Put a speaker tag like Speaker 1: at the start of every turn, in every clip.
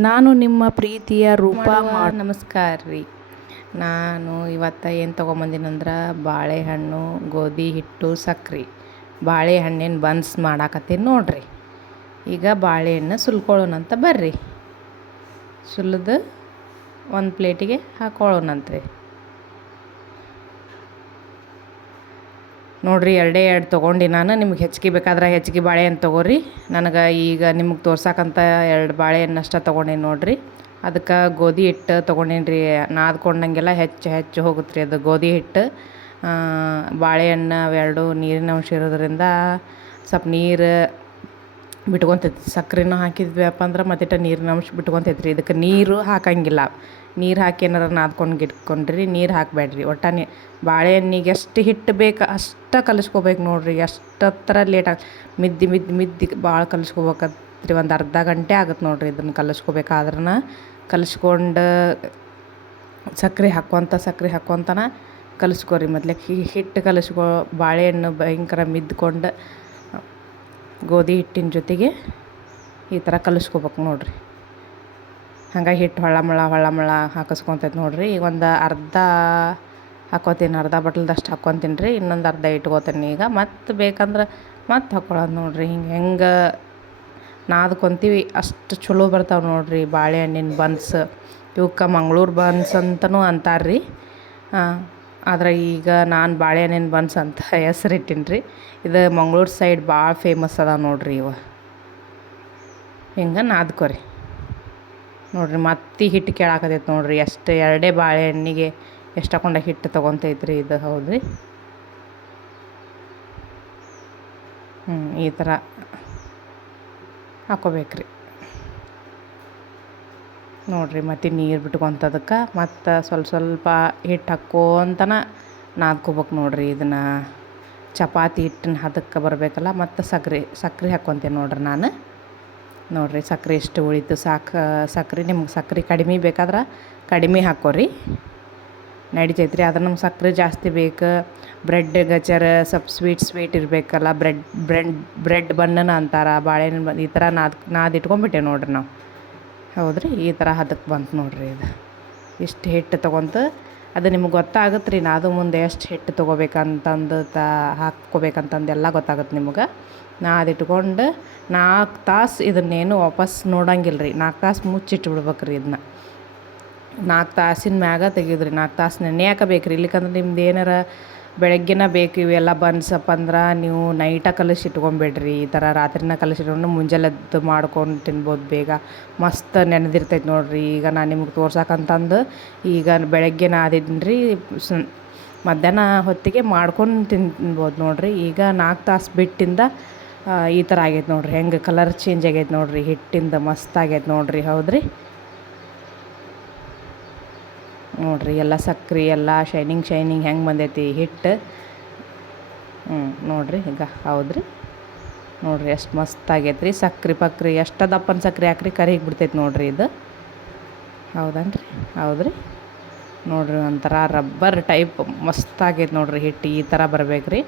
Speaker 1: ನಾನು ನಿಮ್ಮ ಪ್ರೀತಿಯ ರೂಪ
Speaker 2: ನಮಸ್ಕಾರ ರೀ. ನಾನು ಇವತ್ತು ಏನು ತೊಗೊಂಬಂದಿನಂದ್ರೆ ಬಾಳೆಹಣ್ಣು ಗೋಧಿ ಹಿಟ್ಟು ಸಕ್ರೆ. ಬಾಳೆಹಣ್ಣಿನ ಬನ್ಸ್ ಮಾಡಾಕತ್ತೀನಿ ನೋಡ್ರಿ. ಈಗ ಬಾಳೆಹಣ್ಣು ಸುಲ್ಕೊಳ್ಳೋಣಂತ ಬರ್ರಿ. ಸುಲಿದು ಒಂದು ಪ್ಲೇಟಿಗೆ ಹಾಕೊಳ್ಳೋಣಂತ್ರಿ. ನೋಡ್ರಿ, ಎರಡೇ ಎರಡು ತೊಗೊಂಡು ನಾನು. ನಿಮ್ಗೆ ಹೆಚ್ಚಿಗೆ ಬೇಕಾದ್ರೆ ಹೆಚ್ಚಿಗೆ ಬಾಳೆಹಣ್ಣು ತೊಗೋರಿ. ನನಗೆ ಈಗ ನಿಮ್ಗೆ ತೋರ್ಸಕ್ಕಂತ ಎರಡು ಬಾಳೆಹಣ್ಣು ಅಷ್ಟೇ ತೊಗೊಂಡೇನಿ ನೋಡಿರಿ. ಅದಕ್ಕೆ ಗೋಧಿ ಹಿಟ್ಟು ತೊಗೊಂಡೇನಿ ರೀ ನಾದ್ಕೊಂಡಂಗೆಲ್ಲ ಹೆಚ್ಚು ಹೆಚ್ಚು ಹೋಗುತ್ತೆ ರೀ ಅದು ಗೋಧಿ ಹಿಟ್ಟು. ಬಾಳೆಹಣ್ಣು ಅವೆರಡು ನೀರಿನ ಅಂಶ ಇರೋದ್ರಿಂದ ಸ್ವಲ್ಪ ನೀರು ಬಿಟ್ಕೊತೈತಿ. ಸಕ್ಕರೆನೂ ಹಾಕಿದ್ವಿಪ್ಪ ಅಂದ್ರೆ ಮತ್ತಿಟ್ಟು ನೀರಿನ ಅಂಶ ಬಿಟ್ಕೊತೈತಿ ರೀ ಇದಕ್ಕೆ ನೀರು ಹಾಕಂಗಿಲ್ಲ. ನೀರು ಹಾಕಿ ಏನಾರ ನಾದ್ಕೊಂಡು ಗಿಟ್ಕೊಂಡ್ರಿ ನೀರು ಹಾಕಬೇಡ್ರಿ ಒಟ್ಟು ನೀ ಬಾಳೆಹಣ್ಣಿಗೆ ಎಷ್ಟು ಹಿಟ್ಟು ಬೇಕು ಅಷ್ಟು ಕಲಿಸ್ಕೋಬೇಕು ನೋಡ್ರಿ. ಎಷ್ಟತ್ರ ಲೇಟಾಗಿ ಮಿದ್ದಿ ಮಿದ್ದಿ ಮಿದ್ದಿ ಭಾಳ ಕಲಿಸ್ಕೋಬೇಕತ್ರಿ. ಒಂದು ಅರ್ಧ ಗಂಟೆ ಆಗುತ್ತೆ ನೋಡ್ರಿ ಇದನ್ನು ಕಲಿಸ್ಕೋಬೇಕಾದ್ರನ. ಕಲಿಸ್ಕೊಂಡು ಸಕ್ಕರೆ ಹಾಕ್ಕೊತ ಸಕ್ಕರೆ ಹಾಕ್ಕೊತನ ಕಲಿಸ್ಕೊರಿ. ಮೊದ್ಲಿಗೆ ಹಿಟ್ಟು ಕಲಿಸ್ಕೊ ಬಾಳೆಹಣ್ಣು ಭಯಂಕರ ಮಿದ್ಕೊಂಡು ಗೋಧಿ ಹಿಟ್ಟಿನ ಜೊತೆಗೆ ಈ ಥರ ಕಲಿಸ್ಕೋಬೇಕು ನೋಡಿರಿ. ಹಂಗೆ ಹಿಟ್ಟು ಹೊಳ್ಳಮಳ ಹೊಳ್ಳಮಳ ಹಾಕಿಸ್ಕೊತೈತೆ ನೋಡಿರಿ. ಈಗ ಒಂದು ಅರ್ಧ ಹಾಕೋತೀನಿ, ಅರ್ಧ ಬಟ್ಲದಷ್ಟು ಹಾಕ್ಕೊತೀನಿ ರೀ. ಇನ್ನೊಂದು ಅರ್ಧ ಇಟ್ಕೋತೀನಿ ಈಗ. ಮತ್ತು ಬೇಕಂದ್ರೆ ಮತ್ತೆ ಹಾಕ್ಕೊಳ್ಳೋದು ನೋಡಿರಿ. ಹಿಂಗೆ ಹೆಂಗೆ ನಾದ್ಕೊತೀವಿ ಅಷ್ಟು ಚಲೋ ಬರ್ತಾವೆ ನೋಡಿರಿ. ಬಾಳೆಹಣ್ಣಿನ ಬನ್ಸ್ ಇವಕ್ಕೆ ಮಂಗಳೂರು ಬನ್ಸ್ ಅಂತಲೂ ಅಂತಾರೆ ರೀ ಆದ್ರೆ ಈಗ ನಾನು ಬಾಳೆಹಣ್ಣಿನ ಬನ್ಸ್ ಅಂತ ಹೆಸರಿಟ್ಟಿನಿ ರೀ ಇದು ಮಂಗಳೂರು ಸೈಡ್ ಭಾಳ ಫೇಮಸ್ ಅದ ನೋಡ್ರಿ ಇವ. ಹಿಂಗೆ ನಾದ್ಕೊರಿ ನೋಡ್ರಿ ಮತ್ತೆ ಹಿಟ್ಟು ಕೇಳಾಕತೈತೆ ನೋಡ್ರಿ. ಎಷ್ಟು ಎರಡೇ ಬಾಳೆಹಣ್ಣಿಗೆ ಎಷ್ಟು ಹಾಕೊಂಡ ಹಿಟ್ಟು ತೊಗೊತೈತ್ರಿ ಇದು ಹೌದು ರೀ ಹ್ಞೂ ಈ ಥರ ಹಾಕೋಬೇಕ್ರಿ. ನೋಡ್ರಿ, ಮತ್ತು ನೀರು ಬಿಟ್ಕೊಂತದಕ್ಕೆ, ಮತ್ತು ಸ್ವಲ್ಪ ಸ್ವಲ್ಪ ಹಿಟ್ಟು ಹಾಕ್ಕೋತನ ನಾದ್ಕೋಬೇಕು ನೋಡ್ರಿ ಇದನ್ನು. ಚಪಾತಿ ಹಿಟ್ಟನ್ನ ಹದಕ್ಕೆ ಬರಬೇಕಲ್ಲ, ಮತ್ತು ಸಕ್ಕರೆ ಸಕ್ಕರೆ ಹಾಕ್ಕೊತೀನಿ ನೋಡ್ರಿ ನಾನು. ನೋಡ್ರಿ ಸಕ್ಕರೆ ಎಷ್ಟು ಉಳಿತು, ಸಾಕು ಸಕ್ಕರೆ ನಿಮ್ಗೆ ಸಕ್ಕರೆ ಕಡಿಮೆ ಬೇಕಾದ್ರೆ ಕಡಿಮೆ ಹಾಕೋರಿ. ನಡಿತೈತೆ ರೀ ಆದ್ರೆ ನಮ್ಗೆ ಸಕ್ಕರೆ ಜಾಸ್ತಿ ಬೇಕು. ಬ್ರೆಡ್, ಗಜರ ಸ್ವಲ್ಪ ಸ್ವೀಟ್ ಸ್ವೀಟ್ ಇರಬೇಕಲ್ಲ, ಬ್ರೆಡ್ ಬ್ರೆಡ್ ಬ್ರೆಡ್ ಬಣ್ಣನ ಅಂತಾರೆ, ಬಾಳೆಹಣ್ಣು ಈ ಥರ ನಾದ್, ನಾದಿಟ್ಕೊಂಬಿಟ್ಟೆ ನೋಡ್ರಿ ನಾವು. ಹೌದ್ರಿ? ಈ ಥರ ಹದಕ್ಕೆ ಬಂತು ನೋಡ್ರಿ ಇದು. ಇಷ್ಟು ಹಿಟ್ಟು ತೊಗೊಂತ ಅದು ನಿಮ್ಗೆ ಗೊತ್ತಾಗುತ್ತೆ ರೀ ನಾದು ಮುಂದೆ ಎಷ್ಟು ಹಿಟ್ಟು ತೊಗೋಬೇಕಂತಂದು ತಾ ಹಾಕ್ಕೋಬೇಕಂತಂದು ಎಲ್ಲ ಗೊತ್ತಾಗುತ್ತೆ ನಿಮ್ಗೆ. ನಾದಿಟ್ಕೊಂಡು ನಾಲ್ಕು ತಾಸು ಇದನ್ನೇನು ವಾಪಸ್ ನೋಡಂಗಿಲ್ಲ ರೀ ನಾಲ್ಕು ತಾಸು ಮುಚ್ಚಿಟ್ಟು ಬಿಡ್ಬೇಕು ರೀ ಇದನ್ನ ನಾಲ್ಕು ತಾಸಿನ ಮ್ಯಾಗ ತೆಗಿಯೋದ್ರಿ ನಾಲ್ಕು ತಾಸು ನೆನೆಯಾಕ ಹಾಕಬೇಕ್ರಿ ಇಲ್ಲಿಕಂದ್ರೆ ನಿಮ್ದು ಏನಾರ ಬೆಳಗ್ಗೆನ ಬೇಕು, ಇವೆಲ್ಲ ಬನ್ಸಪ್ಪ ಅಂದ್ರೆ ನೀವು ನೈಟ ಕಲಸಿ ಇಟ್ಕೊಂಬೇಡ್ರಿ. ಈ ಥರ ರಾತ್ರಿನ ಕಲಸಿಟ್ಕೊಂಡು ಮುಂಜಾನೆದ್ದು ಮಾಡ್ಕೊಂಡು ತಿನ್ಬೋದು ಬೇಗ. ಮಸ್ತ್ ನೆನೆದಿರ್ತೈತೆ ನೋಡಿರಿ. ಈಗ ನಾನು ನಿಮ್ಗೆ ತೋರ್ಸಕ್ಕಂತಂದು ಈಗ ಬೆಳಗ್ಗೆ ನಾದಿದ್ದೀನಿ ರೀ ಮಧ್ಯಾಹ್ನ ಹೊತ್ತಿಗೆ ಮಾಡ್ಕೊಂಡು ತಿನ್ಬೋದು ನೋಡಿರಿ. ಈಗ ನಾಲ್ಕು ತಾಸು ಬಿಟ್ಟಿಂದ ಈ ಥರ ಆಗೈತೆ ನೋಡಿರಿ. ಹೆಂಗೆ ಕಲರ್ ಚೇಂಜ್ ಆಗೈತೆ ನೋಡಿರಿ. ಹಿಟ್ಟಿಂದ ಮಸ್ತ್ ಆಗೈತೆ ನೋಡ್ರಿ. ಹೌದ್ರಿ? ನೋಡ್ರಿ, ಎಲ್ಲ ಸಕ್ರೆ, ಎಲ್ಲ ಶೈನಿಂಗ್ ಶೈನಿಂಗ್ ಹೆಂಗೆ ಬಂದೈತಿ ಹಿಟ್ಟು ಹ್ಞೂ ನೋಡ್ರಿ ಈಗ, ಹೌದ್ರಿ. ನೋಡ್ರಿ, ಎಷ್ಟು ಮಸ್ತ್ ಆಗೈತೆ ರೀ ಸಕ್ರೆ, ಪಕ್ರಿ, ಎಷ್ಟು ದಪ್ಪನ ಸಕ್ರೆ ಹಾಕ್ರಿ ಕರಿಗಿ ಬಿಡ್ತೈತೆ ನೋಡ್ರಿ ಇದು. ಹೌದನ್ರಿ? ಹೌದ್ರಿ. ನೋಡ್ರಿ, ಒಂಥರ ರಬ್ಬರ್ ಟೈಪ್ ಮಸ್ತ್ ಆಗೈತೆ ನೋಡ್ರಿ ಹಿಟ್ಟು ಈ ಥರ ಬರ್ಬೇಕು ರೀ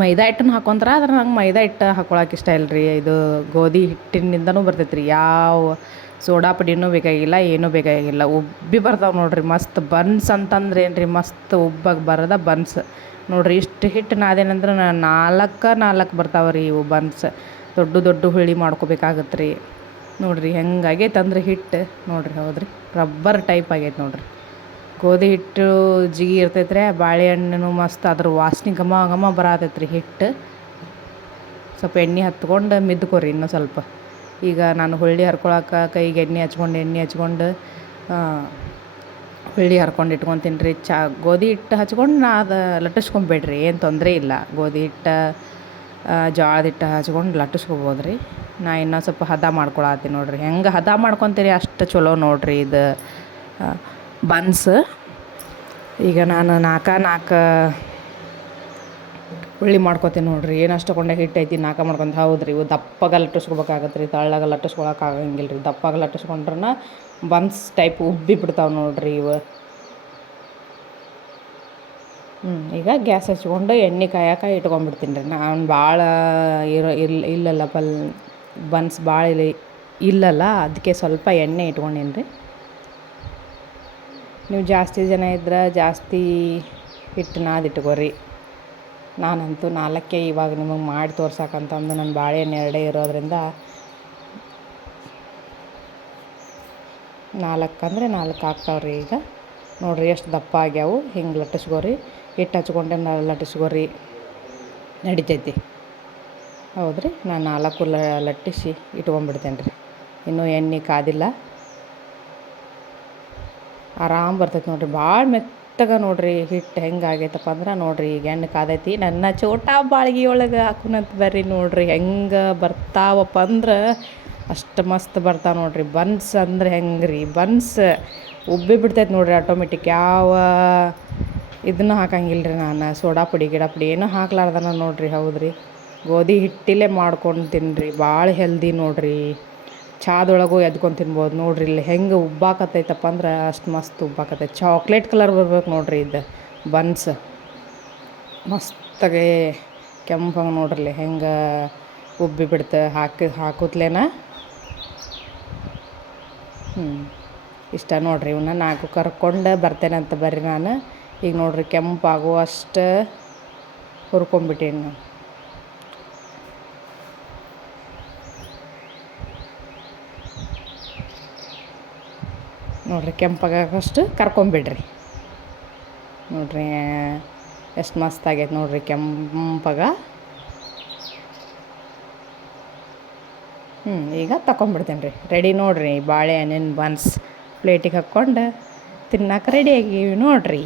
Speaker 2: ಮೈದಾ ಹಿಟ್ಟನ್ನು ಹಾಕೊಂಡ್ರೆ ಆದ್ರೆ ನಂಗೆ ಮೈದಾ ಹಿಟ್ಟು ಹಾಕೊಳಕ್ಕೆ ಇಷ್ಟ ಇಲ್ಲ ರೀ ಇದು ಗೋಧಿ ಹಿಟ್ಟಿನಿಂದನೂ ಬರ್ತೈತೆ ರೀ ಯಾವ ಸೋಡಾ ಪುಡಿನೂ ಬೇಕಾಗಿಲ್ಲ, ಏನೂ ಬೇಕಾಗಿಲ್ಲ. ಉಬ್ಬಿ ಬರ್ತಾವೆ ನೋಡಿರಿ, ಮಸ್ತ್ ಬನ್ಸ್ ಅಂತಂದ್ರೆ ಏನು ರೀ ಮಸ್ತ್ ಉಬ್ಬಾಗಿ ಬರೋದ ಬನ್ಸ್. ನೋಡಿರಿ, ಇಷ್ಟು ಹಿಟ್ಟು ನಾದೇನಂದ್ರೆ ನಾಲ್ಕು ನಾಲ್ಕು ಬರ್ತಾವೆ ರೀ ಇವು ಬನ್ಸ್. ದೊಡ್ಡ ದೊಡ್ಡ ಹುಳಿ ಮಾಡ್ಕೋಬೇಕಾಗತ್ತೆ ರೀ ನೋಡಿರಿ ಹೆಂಗಾಗೈತೆ ಅಂದ್ರೆ ಹಿಟ್ಟು ನೋಡ್ರಿ, ಹೌದ್ರಿ, ರಬ್ಬರ್ ಟೈಪ್ ಆಗೈತೆ ನೋಡಿರಿ. ಗೋಧಿ ಹಿಟ್ಟು ಜಿಗಿ ಇರ್ತೈತೆ ರೀ ಬಾಳೆಹಣ್ಣು ಮಸ್ತ್ ಅದ್ರ ವಾಸನೆ ಘಮ ಘಮ ಬರತೈತೆ ರೀ ಹಿಟ್ಟು ಸ್ವಲ್ಪ ಎಣ್ಣೆ ಹತ್ಕೊಂಡು ಮಿದ್ಕೋರಿ ಇನ್ನೂ ಸ್ವಲ್ಪ. ಈಗ ನಾನು ಹೊಳ್ಳಿ ಹರ್ಕೊಳಕ್ಕೆ ಕೈಗೆ ಎಣ್ಣೆ ಹಚ್ಕೊಂಡು ಎಣ್ಣೆ ಹಚ್ಕೊಂಡು ಹುಳ್ಳಿ ಹರ್ಕೊಂಡು ಇಟ್ಕೊತೀನಿ ರೀ ಚಾ, ಗೋಧಿ ಹಿಟ್ಟು ಹಚ್ಕೊಂಡು ನಾ ಅದು ಲಟ್ಟಿಸ್ಕೊಂಬೇಡ್ರಿ, ಏನು ತೊಂದರೆ ಇಲ್ಲ. ಗೋಧಿ ಹಿಟ್ಟು ಜೋಳದ ಹಿಟ್ಟು ಹಚ್ಕೊಂಡು ಲಟ್ಟಿಸ್ಕೊಬೋದು ರೀ ನಾ ಇನ್ನೂ ಸ್ವಲ್ಪ ಹದ ಮಾಡ್ಕೊಳತ್ತೀನಿ ನೋಡ್ರಿ. ಹೆಂಗೆ ಹದ ಮಾಡ್ಕೊತೀರಿ ಅಷ್ಟು ಚಲೋ ನೋಡಿರಿ ಇದು ಬನ್ಸ್. ಈಗ ನಾನು ನಾಲ್ಕು ನಾಲ್ಕು ಉಳ್ಳಿ ಮಾಡ್ಕೊತೀನಿ ನೋಡ್ರಿ. ಏನು ಅಷ್ಟು ಕೊಂಡೆ ಹಿಟ್ಟು ಐತಿ, ನಾಕ ಮಾಡ್ಕೊಂತ. ಹೌದ್ರಿ ಇವು ದಪ್ಪಗೆ ಲಟ್ಟಿಸ್ಕೊಬೇಕಾಗತ್ತೆ ರೀ ತಳ್ಳಗೆ ಲಟ್ಟಿಸ್ಕೊಳಕ್ಕೆ ಆಗಂಗಿಲ್ಲ ರೀ ದಪ್ಪಗೆ ಲಟ್ಟಿಸ್ಕೊಂಡ್ರೆ ಬನ್ಸ್ ಟೈಪ್ ಉಬ್ಬಿ ಬಿಡ್ತಾವೆ ನೋಡ್ರಿ ಇವು. ಹ್ಞೂ ಈಗ ಗ್ಯಾಸ್ ಹಚ್ಕೊಂಡು ಎಣ್ಣೆ ಕಾಯಕ್ಕೆ ಇಟ್ಕೊಂಡ್ಬಿಡ್ತೀನಿ ರೀ ನಾನು ಭಾಳ ಇರೋ ಇಲ್ಲ ಇಲ್ಲಲ್ಲ ಪಲ್, ಬನ್ಸ್ ಭಾಳ ಇಲ್ಲ ಇಲ್ಲಲ್ಲ ಅದಕ್ಕೆ ಸ್ವಲ್ಪ ಎಣ್ಣೆ ಇಟ್ಕೊಂಡೀನಿ ರೀ ನೀವು ಜಾಸ್ತಿ ಜನ ಇದ್ರೆ ಜಾಸ್ತಿ ಹಿಟ್ಟು ನಾದಿಟ್ಕೋರಿ ನಾನಂತೂ ನಾಲ್ಕೇ ಇವಾಗ ನಿಮಗೆ ಮಾಡಿ ತೋರ್ಸಕ್ಕಂತಂದು ನನ್ನ ಬಾಳೆಹಣ್ಣು ಎರಡೇ ಇರೋದರಿಂದ ನಾಲ್ಕು ಅಂದರೆ ನಾಲ್ಕು ಆಗ್ತಾವ್ರಿ ಈಗ. ನೋಡಿರಿ ಎಷ್ಟು ದಪ್ಪ ಆಗ್ಯಾವು. ಹಿಂಗೆ ಲಟ್ಟಿಸ್ಕೋರಿ. ಹಿಟ್ಟು ಹಚ್ಕೊಂಡೆ ನ- ಲಟ್ಟಿಸ್ಕೋರಿ. ನಡಿತೈತಿ. ಹೌದ್ರಿ? ನಾನು ನಾಲ್ಕು ಲ ಲಟ್ಟಿಸಿ ಇಟ್ಕೊಂಡ್ಬಿಡ್ತೇನೆ ರೀ ಇನ್ನೂ ಎಣ್ಣೆ ಕಾದಿಲ್ಲ. ಆರಾಮ್ ಬರ್ತೈತೆ ನೋಡಿರಿ. ಭಾಳ ಮೆತ್ತಗೆ ನೋಡ್ರಿ ಹಿಟ್ಟು ಹೆಂಗೆ ಆಗೈತಪ್ಪ ಅಂದ್ರೆ ನೋಡ್ರಿ ಈಗ ಎಣ್ಣೆ ಕಾದೈತಿ. ನನ್ನ ಚೋಟ ಬಾಳ್ಗಿ ಒಳಗೆ ಹಾಕುನಂತ ಬರ್ರಿ ನೋಡ್ರಿ ಹೆಂಗೆ ಬರ್ತಾವಪ್ಪ ಅಂದ್ರೆ ಅಷ್ಟು ಮಸ್ತ್ ಬರ್ತಾವೆ ನೋಡ್ರಿ. ಬನ್ಸ್ ಅಂದ್ರೆ ಹೆಂಗೆ ರೀ ಬನ್ಸ್ ಉಬ್ಬಿ ಬಿಡ್ತೈತೆ ನೋಡ್ರಿ ಆಟೋಮೆಟಿಕ್ ಯಾವ ಇದನ್ನು ಹಾಕಂಗಿಲ್ಲ ರೀ ನಾನು. ಸೋಡಾ ಪುಡಿ, ಗಿಡ ಪುಡಿ ಏನೂ ಹಾಕ್ಲಾರ್ದನ ನೋಡ್ರಿ, ಹೌದ್ರಿ. ಗೋಧಿ ಹಿಟ್ಟಿಲೇ ಮಾಡ್ಕೊಂಡು ತಿನ್ನಿರಿ ಭಾಳ ಹೆಲ್ದಿ ನೋಡ್ರಿ. ಚಾದೊಳಗೂ ಎದ್ಕೊಂಡು ತಿನ್ಬೋದು. ನೋಡ್ರಿ ಇಲ್ಲಿ ಹೆಂಗೆ ಉಬ್ಬಾಕತ್ತೈತಪ್ಪ ಅಂದ್ರೆ ಅಷ್ಟು ಮಸ್ತ್ ಉಬ್ಬಾಕತ್ತೈತೆ ಚಾಕ್ಲೇಟ್ ಕಲರ್ ಬರ್ಬೇಕು ನೋಡ್ರಿ ಇದು ಬನ್ಸ್. ಮಸ್ತಾಗೆ ಕೆಂಪಂಗೆ ನೋಡ್ರಿ ಹೆಂಗೆ ಉಬ್ಬಿ ಬಿಡ್ತ ಹಾಕಿ ಹಾಕುತ್ತಲೇನ ಹ್ಞೂ ಇಷ್ಟ ನೋಡ್ರಿ ಇವನ್ನ ನಾಲ್ಕು ಕರ್ಕೊಂಡು ಬರ್ತೇನೆ ಅಂತ ಬರ್ರಿ ನಾನು. ಈಗ ನೋಡ್ರಿ ಕೆಂಪಾಗುವಷ್ಟು ಹುರ್ಕೊಂಬಿಟ್ಟೀನಿ ನಾನು. ನೋಡ್ರಿ ಕೆಂಪಾಗಷ್ಟು ಕರ್ಕೊಂಬಿಡ್ರಿ. ನೋಡ್ರಿ, ಎಷ್ಟು ಮಸ್ತ್ ಆಗೈತೆ ನೋಡ್ರಿ ಕೆಂಪಾಗ. ಹ್ಞೂ ಈಗ ತಗೊಂಬಿಡ್ತೇನೆ ರೀ ರೆಡಿ ನೋಡ್ರಿ ಬಾಳೆಹಣ್ಣಿನ ಬನ್ಸ್ ಪ್ಲೇಟಿಗೆ ಹಾಕ್ಕೊಂಡು ತಿನ್ನಕ್ಕೆ ರೆಡಿ ಆಗಿವಿ ನೋಡ್ರಿ.